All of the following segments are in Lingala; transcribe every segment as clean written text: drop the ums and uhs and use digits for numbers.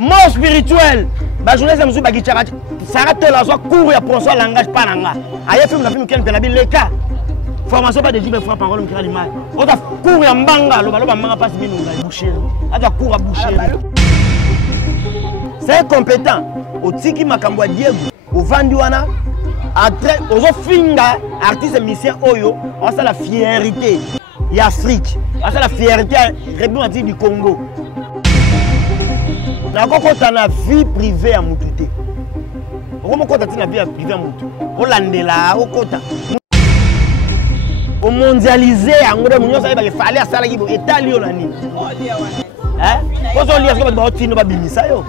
Mort spirituel. Ba journaliste musu ba gichara. Sara tola so cours ya professeur langage pas nanga. Aye film na film ken penabi leka. Formation pas de dire fois parole mkira limai. Ota cours ya mbanga lo baloba mbanga passe binunga boucher. Ata cours à boucher. C'est compétent. Otiki makambo Diego. Ovandi wana après ozo finga artiste musicien oyo, on ça la fierté. L'Afrique, c'est la fierté République du Congo. Na kokota na vie privée à Moutouté. Comment kokota la vie privée à Moutou? Olandela, okota. O mondialisé angora munyo ça il fallait ça la kibo état lio nani. Hein? Kozo lio ça ba otino ba bimisa yo.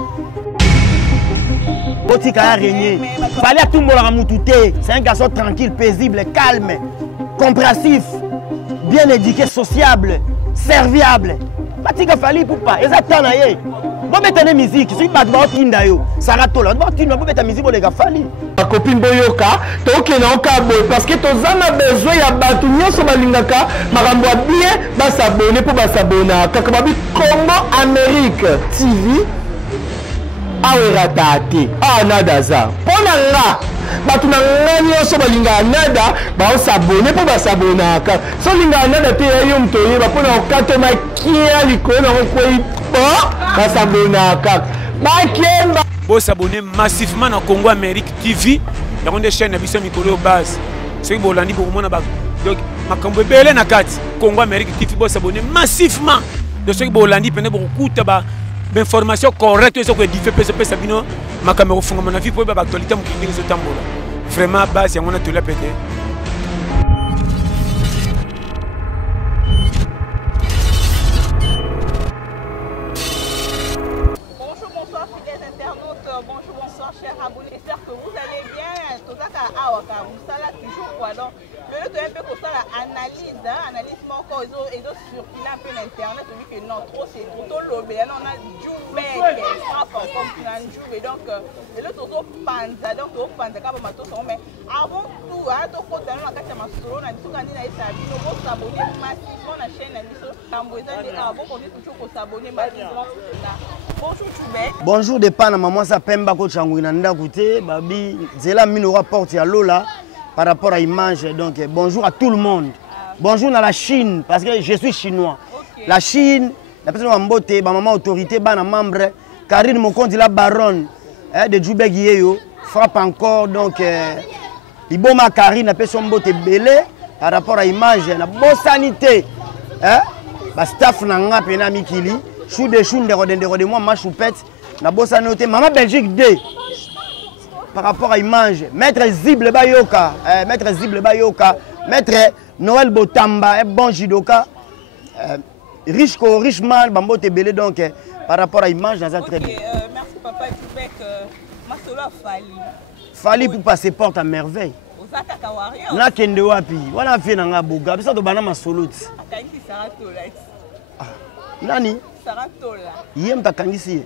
Botika régner. Fallait tout monde à Moutouté. C'est un garçon tranquille, paisible, calme, compréhensif. Bien éduqué, sociable, serviable. Batika fali pour pas. Exactement. Bon mettre des musiques. Si pas de tinda yo, ça ratola. Bon tinda, bon mettre musique, bon les gars fali. Ma copine Boyoka, to ke na okabo parce que to zana besoin ya batu nyoso balingaka, makambo bien, ba s'abonner pour ba s'abonner. Kaka babi Congo Amérique TV. Aweratati. Ah nadaza. Pona nga. Batu na ngani oso balinga nada ba s'abonner pour ba s'abonner ka so linga nada te yo mtoye ba pona okato makia likona ko ba s'abonner ka ba kemba bo s'abonner massivement na Congo Amérique TV ya konde chaîne na biso mikolo base c'est que bolandi bo mona ba donc makambo belé na kati Congo Amérique TV bo s'abonner massivement de ce que bolandi pene bo kuta ba information correcte ce que diffé pesa bino makambo funga na vie pour ba actualité mu kindi zo tambola vraiment base ya mona to la pété. Bonjour, bonsoir fidèles internautes, bonjour, bonsoir chers abonnés, j'espère que vous allez bien. Totaka awaka, vous savez toujours quoi donc. Le lieu de un peu comme ça l'analyse, analyse mon corps et circuler un peu l'internet, celui que non trop c'est trop lobé, on a Djoubek, frappe comme Djoubek, donc le lieu de panza, donc au panza comme matos, mais avant tout, à tout côté dans la carte ma solo, on a dit qu'on a dit ça, nous faut s'abonner massivement à la chaîne, on a dit ça, tamboisa, avant qu'on dit toujours qu'on s'abonne massivement. Bonjour Djoubek. Bonjour de pana maman ça pemba ko changouina nda koute, babi zela mino rapporte ya lola. Par rapport à l'image, donc bonjour à tout le monde. Bonjour à la Chine, parce que je suis chinois. Okay. La Chine, la personne Mbote, ma maman autorité, ma membre, Karine Mokondi, la baronne de Djoubek Yeyo, frappe encore. Donc, Iboma Karine, la personne Mbote Belé, par rapport à l'image, la bonne sanité. Le staff n'a pas de mikili, chou de chou de moi, ma choupette, la bonne sanité. Maman Belgique 2. Par rapport à l'image, maître Zible Bayoka, maître Zible Bayoka, maître Noël Botamba, bon judoka, riche man, bambo tebele donc par rapport à l'image dans un très bien. Merci papa Djoubek, ma solo Fali. Fali pour passer porte à merveille. Na kende wapi, wana fait na boga, bisa to bana ma solo ti. Akangi saratola. Nani? Saratola. Yem takangisi.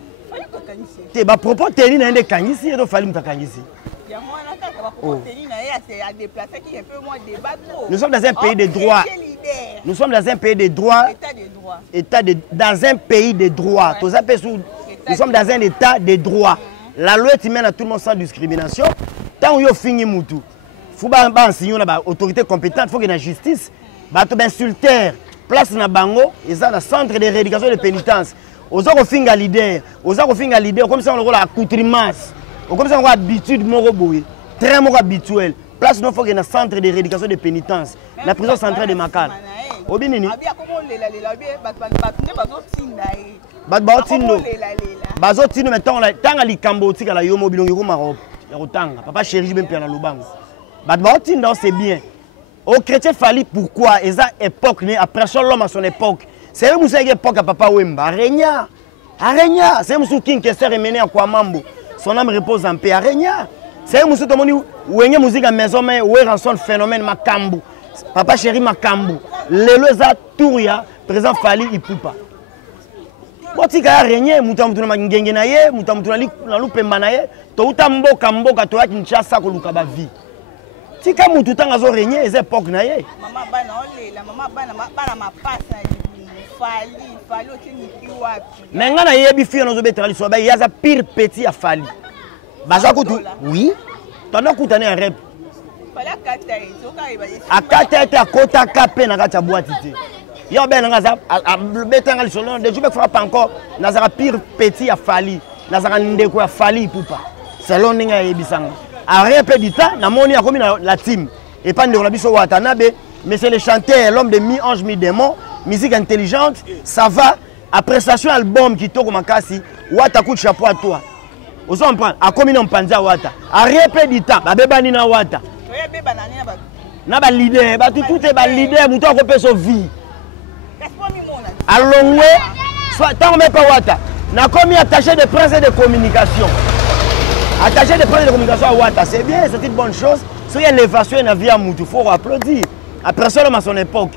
Te ba propos teni na ende kangisi et do fali mutakangisi. Ya mwana kaka ba propos teni na ya c'est à déplacer qui un peu moins débat trop. Nous sommes dans un pays de droit. Nous sommes dans un pays de droit. État de droit. Dans un pays de droit. Nous sommes dans un état de droit. La loi est mène à tout le monde sans discrimination. Tant que vous fini mutu. Faut pas enseigner na autorité compétente, faut que la justice ba to insulter place na bango et ça le centre de rééducation de pénitence. Aux autres finga leader, comme ça on aura l'accoutremance, comme ça on aura habitude moroboui, très moro habituel. Place non faut qu'il y ait un centre de rééducation de pénitence, la prison centrale de Makala. Obinini. Bazotino maintenant tant ali Cambodge la yomo bilongi ko Maroc, ya kotanga. Papa chéri même pia na lubango. Bazotino c'est bien. Au chrétien Fali pourquoi eza époque né après l'homme à son époque. C'est un monsieur qui est à Papa Wemba. Arenya. C'est un monsieur qui s'est remené à Kwamambo. Son âme repose en paix. Arenya. C'est un monsieur qui a une musique à maison, mais où est un phénomène Makambu. Papa chéri Makambu. Le Leza Touria, présent Fali Ipupa. Botika Arenya, Moutamutuna Mangengenaye, Moutamutuna Lupembanaye, Toutambo Kamboka, Toa Kinshasa, Kolukaba vie. Tika Moututanga zo régner, les époques naye. Maman bana, la maman bana ma passe. Fali aussi ni wapi. Mais ngana yebi fi no zobetali so ba yaza pire petit à Fali. Baza kutu. Oui. Tona kutane en rep. Fali akata ito ka iba. Akata ete kota kape na kata boîte té. Yo ben ngaza betanga li solo de jobe frappe encore nazara pire petit à Fali. Nazara ndeko ya Fali pupa. Selon ninga yebisanga. A rep du temps na moni akomi na la team. Et pas de la biso watanabe, mais c'est le chanteur, l'homme de mi-ange, mi-démon, musique intelligente, ça va. À prestation album qui tourne makasi, wata coup de chapeau à toi. Vous comprenez? À combien on pense à wata? À répéter du temps, baba ni na wata. Na ba leader, ba tout est ba leader, mouton ko pe so vie. À long way, soit tant même pas wata. Na commis attaché de presse et de communication. Attaché de presse et de communication à wata, c'est bien, c'est une bonne chose. Il y a l'élévation de la vie à Moutou, il faut applaudir. Après ça, à son époque,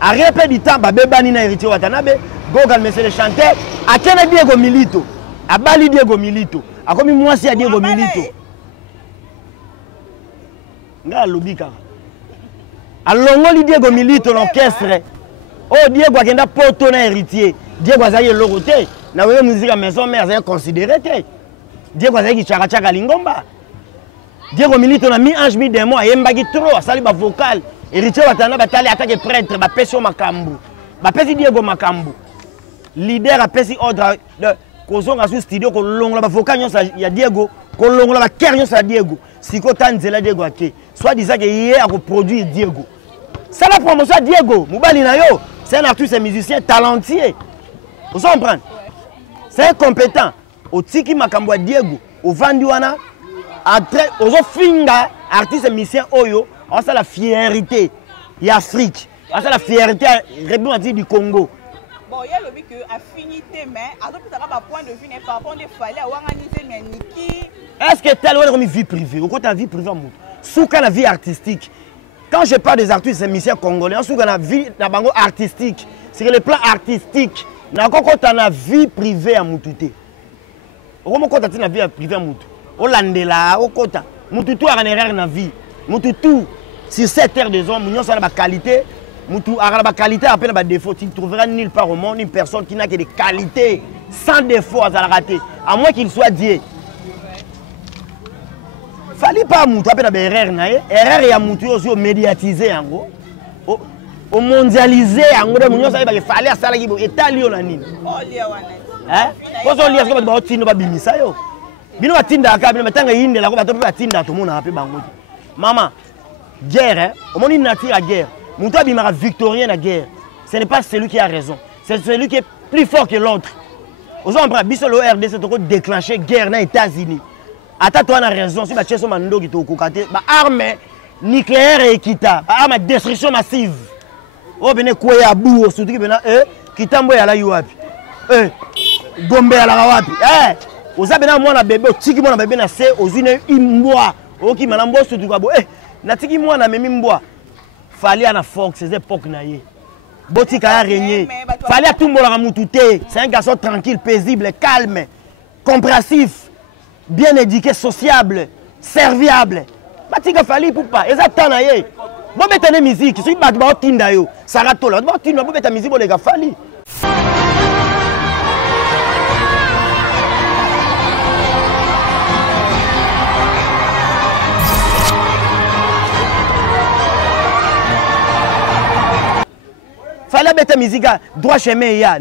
à répéter du temps, Bébani n'a hérité Watanabe, Gogal, monsieur le chanteur, à quel Diego Milito, à Bali Diego Milito, à comme moi si à Diego Milito. Nga lobika. À Longoli Diego Milito, l'orchestre. Oh, Diego a gagné poto na héritier. Diego a zaye loroté. Na wé musique à maison mère, c'est considéré. Diego a zaye chaka lingomba. Diego Milito na mi-ange mi-démon, yembaki trop, asali ba vocal. Héritier Watana batali attaque prêtre, ba pesi makambu. Ba pesi Diego makambu. Leader a pesi ordre de kozonga sous studio ko longola ba vocal nyonso ya Diego, ko longola ba ker nyonso ya Diego. Siko tanzela Diego ake. Soit disant que hier a produire Diego. Ça la promotion à Diego, Moubali na yo, c'est un artiste et musicien talentueux. Vous comprenez? C'est un compétent. Au tiki makambu Diego, au Vandiwana. Aux finga artistes et musiciens oyo, on a la fierté d'Afrique, on a la fierté du Congo. Bon, il y a le but que affinité, mais à d'autres point de vue n'est pas bon de fallait organiser mais Niki. Est-ce que tel ou une vie privée, au côté de la vie privée, sous la vie artistique. Quand je parle des artistes et musiciens congolais, sous la vie artistique, c'est que le plan artistique, n'a pas la vie privée à Moutouté. Comment on a la vie privée à Moutou? Olandela, Okota, Moutoutou a une erreur dans la vie. Moutoutou, sur cette terre des hommes, nous avons la qualité. Moutoutou a la qualité, après la défaut. Tu ne trouveras nulle part au monde une personne qui n'a que des qualités, sans défaut à la rater. À moins qu'il soit Dieu. Fallait pas Moutou, après la erreur. Erreur et à Moutou aussi médiatiser en gros. Au mondialiser en gros, nous avons fait fallait à ça là qui est étalé au nani. Hein? Quand on lit, est-ce que vous avez dit que vous avez bino batinda ka bino matanga yinde la ko bato batinda to mona ape bango. Maman, guerre, au monde il nature la guerre. Muto abimara victorien la guerre. Ce n'est pas celui qui a raison, c'est celui qui est plus fort que l'autre. Aux hommes biso le RDC to ko déclencher guerre na États-Unis. Ata toi na raison si ba cheso mando ki to ko kate ba arme nucléaire et kita, arme de destruction massive. O bene ko ya bu surtout bena kitambo ya la yuapi. Gombe ya la wapi? Vous avez un bébé, tiki mwana bébé na se ozine imboa. Oki manambo surtout kwa bo. Na tiki mwana memi mboa. Fallait à la Fox ces époques na ye. Botika a régné. Fallait à tout le monde Moutouté. C'est un garçon tranquille, paisible, calme, compréhensif, bien éduqué, sociable, serviable. Batika fallait pour pas. Exactement na ye. Bon mettre musique, si ba ba tinda yo. Saratola, ba tinda bo mettre musique bo les gars fallait. Fallait mettre musique à droit chemin, il y a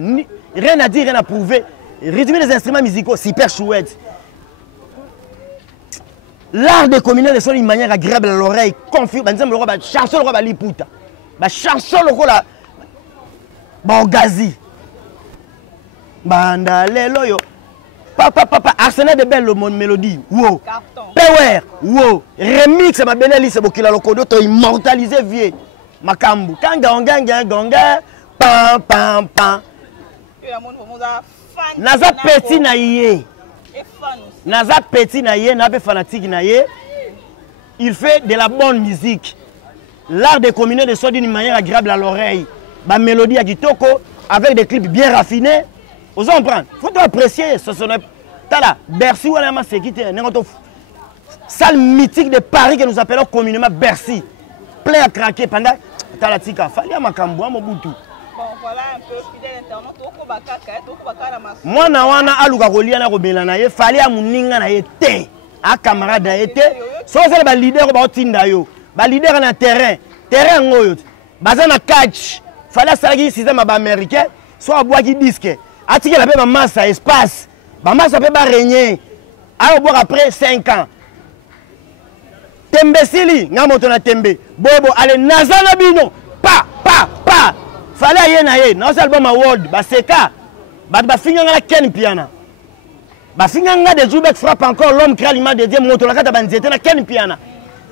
rien à dire, rien à prouver. Résumer les instruments musicaux, c'est hyper chouette. L'art de communier les sons d'une manière agréable à l'oreille, confus, par exemple, le chanson le roi Liputa, chanson le roi Gazi, Banda Leloyo, papa, arsenal de belles mélodies, wow, power, wow, remix, ma belle liste, c'est qu'il a le code, immortalisé vieux. Makambu, ganga, pam. Naza petit na yé. Naza petit na yé, nabe fanatique na yé. Il fait de la bonne musique. L'art de communier des sons d'une manière agréable à l'oreille. Ba mélodie à Kitoko, avec des clips bien raffinés. Vous en prenez. Faut apprécier ce son. Tala, Bercy ou la sécurité. Salle mythique de Paris que nous appelons communément Bercy. Plein à craquer pendant Talatika. Fallait à Makambo, à Mobutu. voilà un peu fidèle internaute toko bakaka na maso. Mwana wana aluka kolia na kobela na ye fali ya muninga na ye te. A camarade na ye te. So c'est ba leader ba otinda yo. Ba leader na terrain ngoyo. Baza na catch. Fali salaki système ba américain so abwaki disque. Atiki la pe ba massa espace. Ba massa pe ba régner. A boire après 5 ans. Tembe sili nga moto na tembe. Bobo ale nazana bino. Pa. Fallait y na ye. Non c'est album award. Ba seka. Ba finga nga Ken Piana. Ba finga nga de Joubek frappe encore l'homme qui a l'image de Dieu moto la kata banzete na Ken Piana.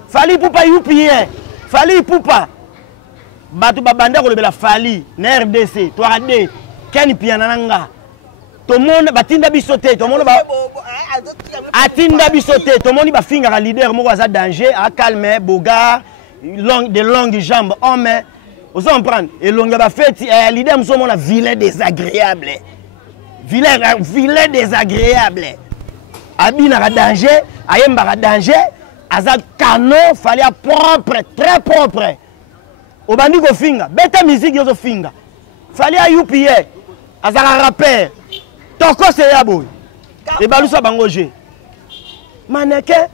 Fali poupa UPA. Fali poupa. Batu ba banda ko lebela Fali na RDC. Toi de Ken Piana nanga. Tout le monde batinda bisoté. Tout le monde ba atinda bisoté. Tout le monde ba finga ka leader moko za danger a calmer boga de longues jambes homme. Vous comprenez? Et l'on a fait l'idée de mon vilain désagréable. Vilain désagréable. Abina a danger, Ayemba a danger, Azad Kano, fallait propre, très propre. Au bandi go finga, bête musique yo finga. Fallait à UPA, Azara rappeur. Toko c'est yabo. Et balusa bangoje. Mannequin.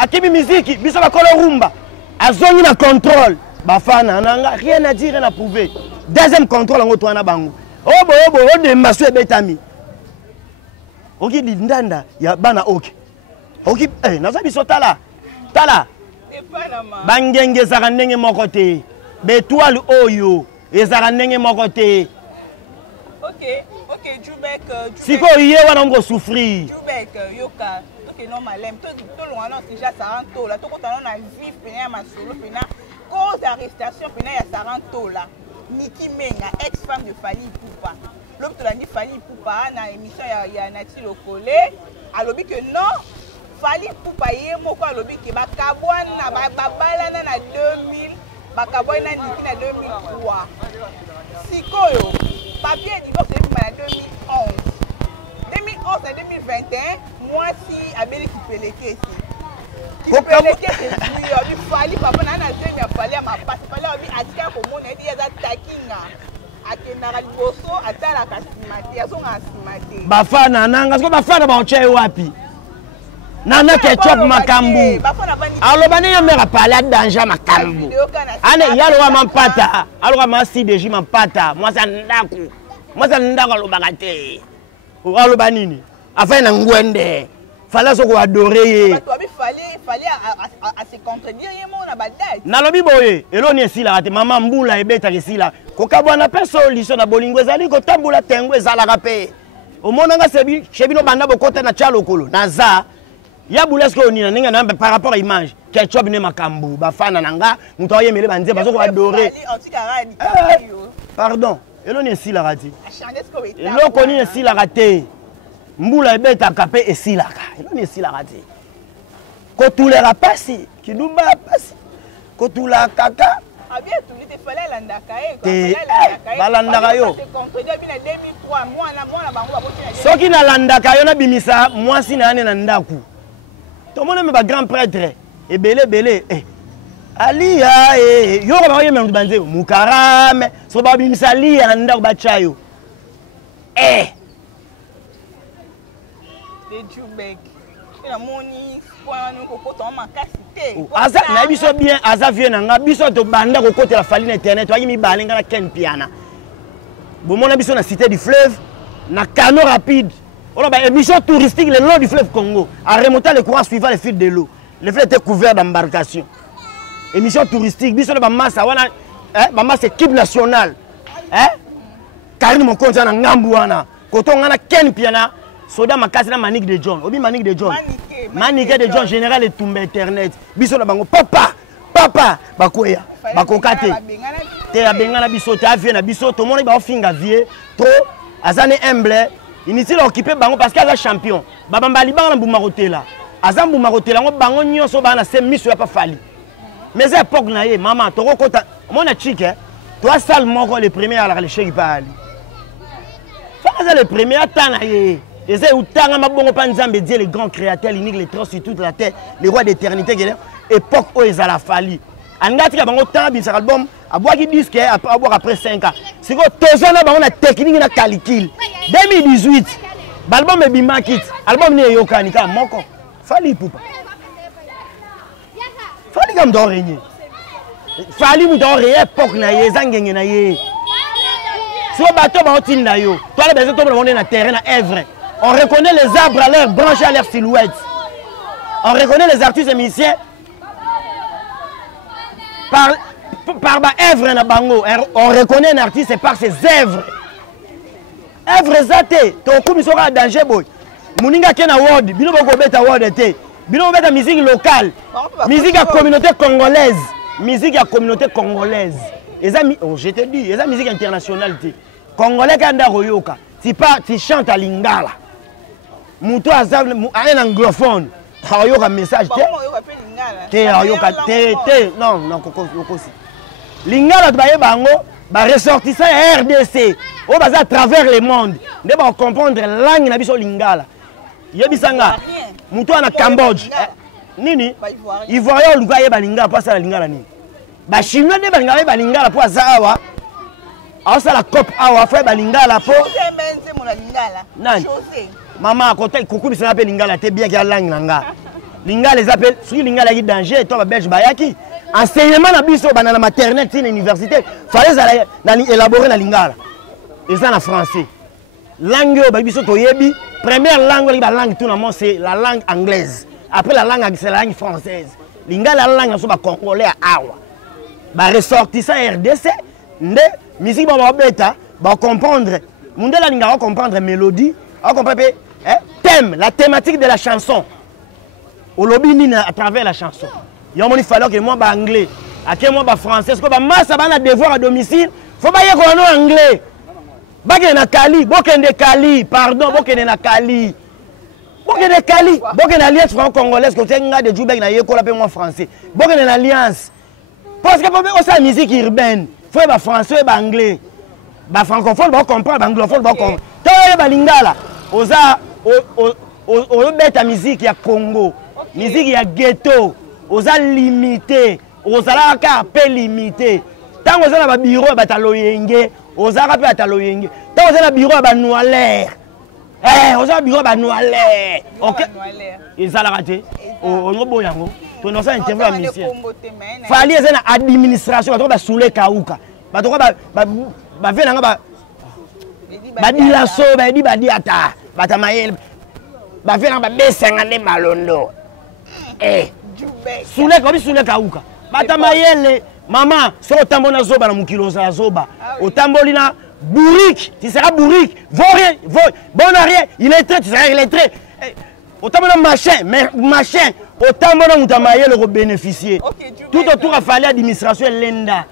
Akimi musique, biso ba kolo rumba. Azongi na contrôle. Bafana nanga rien à dire, rien à prouver. Deuxième contrôle en otwana bango. Obo de masu betami. Oki di ndanda ya bana oki. Oki naza biso tala. Bangenge zaka ndenge moko te. Betoile oyo ezaka ndenge moko te. OK, Joubek. Siko yé wana ngo souffrir. Joubek yoka. OK non malem. Tout loin non déjà ça rend tôt là. Tout quand on a vif pena masolo pena cause d'arrestation pena ya ça rend tôt là. Niki Menga ex-femme de Fali Poupa. L'homme te l'a dit Fali Poupa na émission ya Nati Lokole. Alobi que non Fali Poupa yé moko alobi que ba kabwana ba balana na 2000 ba kabwana niki na 2003. Sikoyo papier divorce depuis en 2011. 2011 à 2021, moi si Abeli qui peut l'équer ici. Qui peut l'équer c'est lui, il fallait papa n'a jamais fallu à ma passe, il fallait à tirer pour mon aide, il y a des taquinga. Akenara liboso atala kasimate, yaso ngasimate. Bafana nanga, parce que bafana ba oche wapi. Nana ketchup makambu. Alors bani ya mera pala danger makambu. Ane yalo wa mampata, alors ma si deji mampata, moi ça ndaku. Moi ça ndaka lo bagate. Alo banini. Afin na ngwende. Fallait so ko adorer. Fallait à se contredire yemo na badai. Na lobi boye, eloni esila ate mama mbula ebeta kesila. Ko kabwana pe solution na bolingo ezali ko tambula tengo ezala kape. Omonanga sebi chebino banda bokota na chalo kolo. Naza ya bulesko onina ninga na par rapport à image. Ketchup ne makambu bafana nanga muto yemele banze bazo ko adorer. Pardon. Eloni esila rati. Elo koni esila rate. Mbula ebeta kape esila ka. Eloni esila rate. Ko tulera pasi, kidumba pasi. Ko tula kaka. Abia tuli te fallait landaka e. Balandaka yo. Soki na landaka yo na bimisa mwasi na ane na ndaku. Tomona me ba grand prêtre ebele Alia yo ba yo me banze mukarame so ba bimisa lia ndaku ba chayo. De Joubek. La moni point ko ko ma kasite. Aza na biso bien aza vie na nga biso to banda ko côté la fali na internet wa yimi balenga na Ken Piana. Bon mon biso na cité du fleuve na canot rapide. On a émission touristique le long du fleuve Congo. En remontant le courant suivant le fil de l'eau. Le fleuve était couvert d'embarcations. Émission touristique biso ba massa wana ba massa équipe nationale. Karim mon compte na ngambu wana. Koto ngana Ken Piana. Soda makasi na Manique de John. Obi Manique de John. Manique de John général et tombe internet. Biso na bango papa bakoya bakokate. Te abengana biso te avie na biso to moni ba ofinga vie to azane humble. Inutile occuper bango parce qu'il est champion. Babamba libanga na Bumarotela. Azam Bumarotela ngo bango nyonso bana se miso ya pa fali. Mais à époque na ye maman to kota mona chic toi sal moko le premier à la cheki pa ali. Faza le premier temps na ye. Et c'est où Tanga Mabongo Panzambe Dieu le grand créateur, l'unique, les trans sur toute la terre, les rois d'éternité, époque où ils allaient fallu. Angati ka bango temps bis album abwaki disque après 5 ans. Siko tozana bango na technique na calcul. 2018 l'album est bimakit. Album ni yokani ka moko. Fali pupa. Fali kam do régner. Fali mu do ré époque na ye zangenge na ye. Si on bateau ba otinda yo. Toi les besoin to na terrain na œuvre. On reconnaît les arbres à leurs branches, à leurs silhouettes. On reconnaît les artistes et musiciens par ma œuvre na bango. On reconnaît un artiste par ses œuvres. Œuvres zate. To kubi soka danger boy. Muninga kena word. Bino boko beta word te. Bino beta musique locale. Musique à communauté congolaise. Musique à communauté congolaise. Oh, je te dis, c'est la musique internationale. Congolais kanda royoka. Tu chantes à lingala. Mouto un anglophone. Royoka message. Non, non, lingala tu bango, ba ressortissant RDC. On va à travers le monde. Ne pas comprendre langue na biso lingala. Yebisanga. Mouto na Cambodge. Nini? Ivoirien luka yeba lingala pas ça lingala ni. Ba chinois ne balingala ba lingala po azawa. Asa la cop awa fa ba lingala po. Nani? Maman côté kokubi ça appelle lingala te bien qu'il langue nanga. Lingala les appelle sur lingala qui danger toi ba belge bayaki. Enseignement na biso ba na maternelle tin université. Fallait élaborer na lingala. Et ça en français. Langue ba biso to yebi, première langue la langue tout na monde c'est la langue anglaise. Après la langue c'est la langue française. Lingala la langue so ba congolais awa. Ba ressortissant RDC, ndé musique ba beta, ba comprendre. Mundela linga va comprendre mélodie, va comprendre thème, la thématique de la chanson. Au lobby ni à travers la chanson. Il y falloir que moi ba anglais, à que moi ba français, parce que ba massa ba na devoir à domicile, faut ba yé ko anglais. Ba ke na Kali, bokende Kali, pardon, bokende na Kali. Bokende Kali, bokende alliance franco-congolaise côté nga de Djoubek na yé ko la pe moi français. Bokende na alliance. Parce que pour la musique urbaine, il faut que les français et les anglais. Les francophones vont comprendre, les anglophones vont comprendre. Tant que les lingala, la musique il y a Congo, la musique il y a ghetto, ils ont limité, ils ont un peu limité. Tant que vous avez un bureau, vous avez un loyenge, vous avez un loyenge. Tant que vous avez un bureau, vous avez un noalaire. Vous avez un bureau, vous avez un noalaire. Ok? Ils ont raté. On a on a interview à mission. Fallait une administration, ba soule kauka. Ba to ba venanga ba dilaso ba di ba diata. Ba tamayel. Ba venanga ba besengane malondo. Soule ko bi soule kauka. Ba tamayel maman, so tambona zoba na mukilo za zoba. Otamboli na bourrique, tu seras bourrique. Bon rien, il est très, tu seras illettré. Autant de machin, autant de le bénéficier. Tout autour il fallait l'administration l'enda.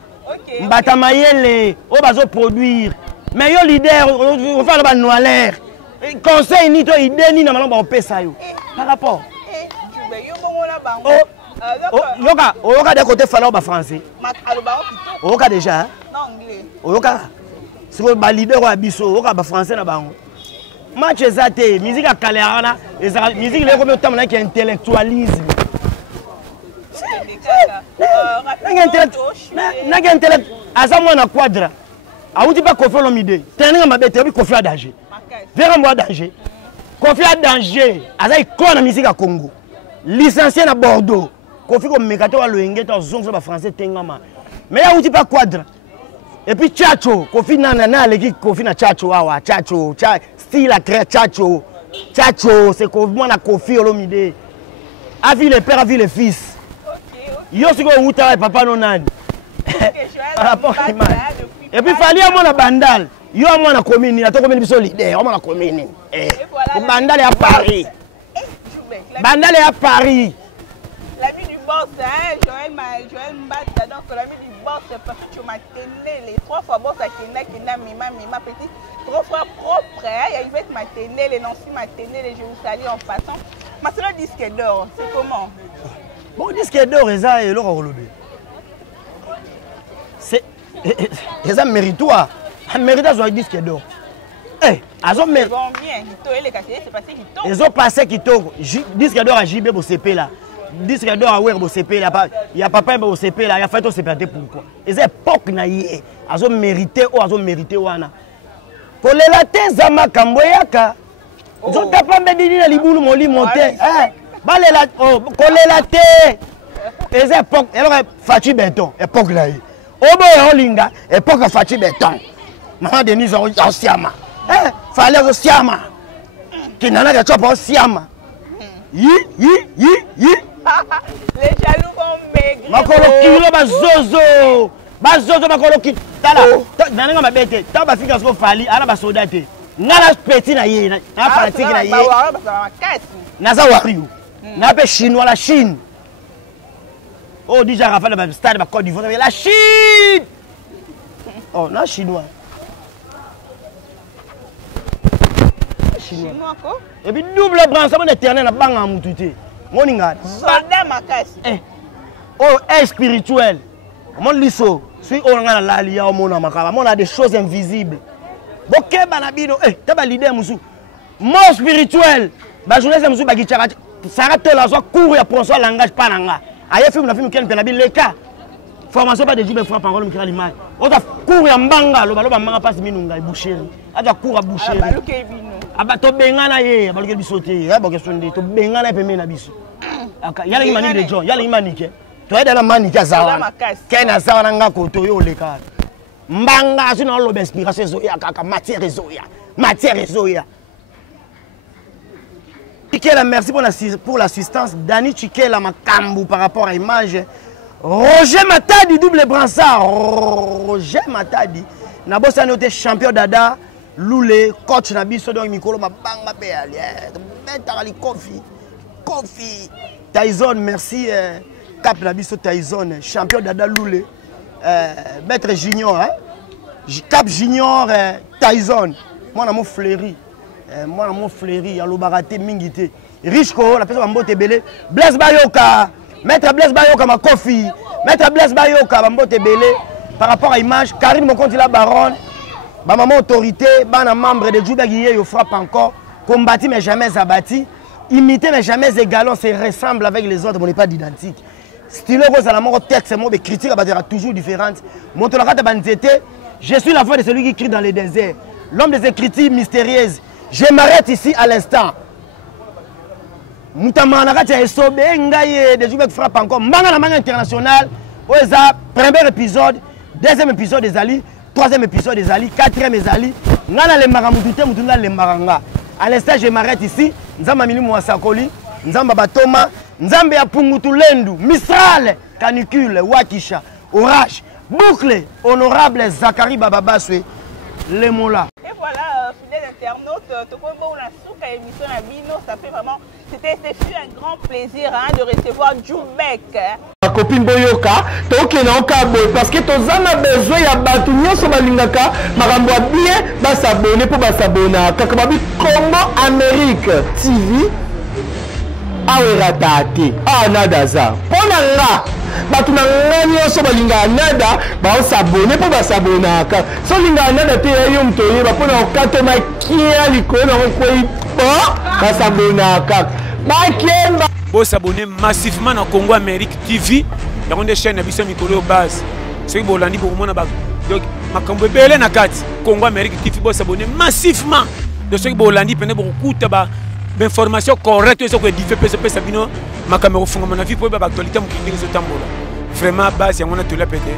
Batamaye on va produire. Mais yo leader, on va le noalaire. Conseil ni to idée ni na malamba on paie ça yo. Par rapport. Yoka de côté fallait ba français. Yoka déjà. Non anglais. Yoka. Si le leader wa biso, yoka ba français na bango. Match ezate, musique à Kalerana, musique les comme temps qui intellectualisme. N'a intellect, azamwa na quadra. Aouti pas Kofi Olomide. Tenir ma bête, Kofi à danger. Vers moi danger. Kofi à danger. Azai quoi na musique à Congo. Licencié à Bordeaux. Kofi comme mécato à loenge ta zone sur français tengama. Mais aouti pas quadra. Et puis Tchacho, Kofi nanana l'équipe Kofi na Tchacho awa, Tchacho, style à créer Tchacho. Tchacho, c'est moi na Kofi Olomide. Avis les pères, avis les fils. Yo si ko uta papa non nan. Et puis fallait moi na bandal. Yo moi na commune, na to commune biso leader, moi na commune. Bandal est à Paris. Bandal est à Paris. L'ami du boss, Joël Mbata, donc l'ami du boss, parce que tu m'as tenu les 3 fois boss à Kena, Mima, petit, 3 fois propre, Yvette m'a tenu, les Nancy m'a tenu, les je vous salue en passant. Mais c'est le disque d'or, c'est comment? Bon, disque d'or, ça est l'or c'est ça méritoire. Méritoire sur le disque d'or. Ils ont passé qui disque d'or à JB pour CP là. disque d'or awere bosepe ya papa bosepe la ya fait osepete pourquoi eza époque na ye azo mérité wana kolela te za makambo yaka nzotapa mbedini na libulu molimo te balela kolela te eza époque alors Fachi Béton époque na ye oboya olinga époque Fachi Béton maman Denise osiama fallait osiama kinana ka chopa osiama yi les jaloux vont maigrir. Makolo kilo bazozo makolo kilo tala nananga mabete ta ba fika so fali ana ba soda te ngala petit na ye na fanatique na ye na za wario na pe chinois la Chine oh déjà Rafael ba stade ba Côte d'Ivoire la Chine oh na chinois chinois quoi et puis double branchement éternel na banga mututé moninga soldat makasi oh est spirituel mon liso si on a la lia au mona makaba on a des choses invisibles bokeba na bino taba leader musu mon spirituel ba journaliste musu ba kichaka sarate la so cours ya prononcer langage pas nanga aye film na film ken pe na bi leka formation pas de jibe frappe parole mikira limai ota cours ya mbanga lo baloba mbanga passe minunga boucherie aja cours à boucherie aba to bengana ye baluke bisote ya boke sonde to bengana pe mena biso aka yala imani de John yala imani ke to eda na mani ka zawa kena zawa nanga ko to yo leka mbanga sino lo inspiration zo ya kaka matière zo ya Chikela merci pour l'assistance Dani Chikela makambu par rapport à image Roger Matadi double brassard Roger Matadi na bossa noté champion dada Loulé, coach na biso donc mikolo mabanga pe ali betali Kofi Tyson merci cap na biso Tyson champion dada Loulé maître junior cap junior Tyson moi na mo fleuri ya lo baraté mingité Richko la personne mbote belé Blaise Bayoka maître Blaise Bayoka ma Kofi maître Blaise Bayoka mbote belé par rapport à image Karim Mokonzi la baronne ba maman autorité, bana membre de Djouba Guiye yo frappe encore, combattu mais jamais abattu, imité mais jamais égalant, se ressemble avec les autres, mais on n'est pas d'identique. Stylo rose à la mort texte, moi mes critiques sera toujours différentes. Montolaka banzete, je suis la voix de celui qui crie dans les déserts, l'homme des écritures mystérieuses. Je m'arrête ici à l'instant. Moutamana ka esobe ngaye de Djouba frappe encore, manga international, oza premier épisode, deuxième épisode des Ali. Troisième épisode des Ali, quatrième des Ali. Ngana le maramutute mutunda le maranga. À l'instant je m'arrête ici. Nzamba mili mwasakoli, nzamba batoma, nzambe ya pungutulendu, Mistral, canicule, Wakisha, orage, boucle, honorable Zakari Bababaswe, les mola. Et voilà, fidèles internautes, ça fait vraiment, c'était un grand plaisir de recevoir Djoubek. Copine Boyoka, toke na okabo parce que tozana besoin ya batu nyoso balingaka makambo bien ba s'abonner pour ba s'abonner kaka babi Congo Amérique TV awera date nadaza pona nga batu na nyoso balinga nada ba s'abonner pour ba s'abonner ka so linga nada te yo mtoye ba pona okato makia likona ko ba s'abonner ka ba kemba Vous s'abonnez massivement à Congo Amérique TV. Il y a une chaîne qui est base. C'est que vous avez donc makambo belé na kati Congo Amérique TV vous s'abonnez massivement. De ce que vous avez pendant beaucoup de informations correctes sur que diffé pe sabino makambo funga na vie pour ba actualité mu kingi zo tambola. Vraiment base ya mona tula pété.